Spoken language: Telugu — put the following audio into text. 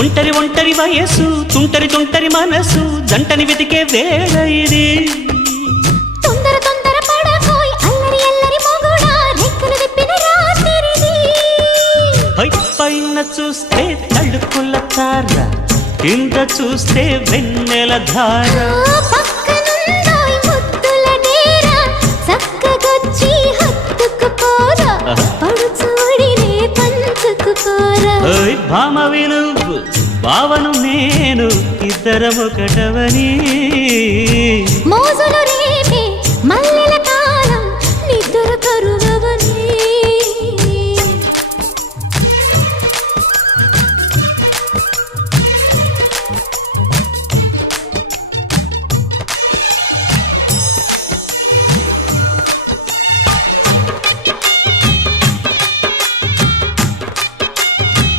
ఒంటరి ఒంటరి వయసు తుంటరి తుంటరి మనసు జంటని వెతికే వేళ ఇది తొందర తొందర పడకోయ్ అల్లరి అల్లరి మొగుడా రెక్కలు విప్పిన రాత్రిది పైన చూస్తే తళుకుల తార కింద చూస్తే వెన్నెల ధార పక్కనుందోయ్ ముద్దుల డేరా చక్కగొచ్చి హత్తుకుపోరా పడుచోడినే పంచుకుపోరా భామవి నువ్వు భావను నేను ఇద్దరమొకటవని మోజులు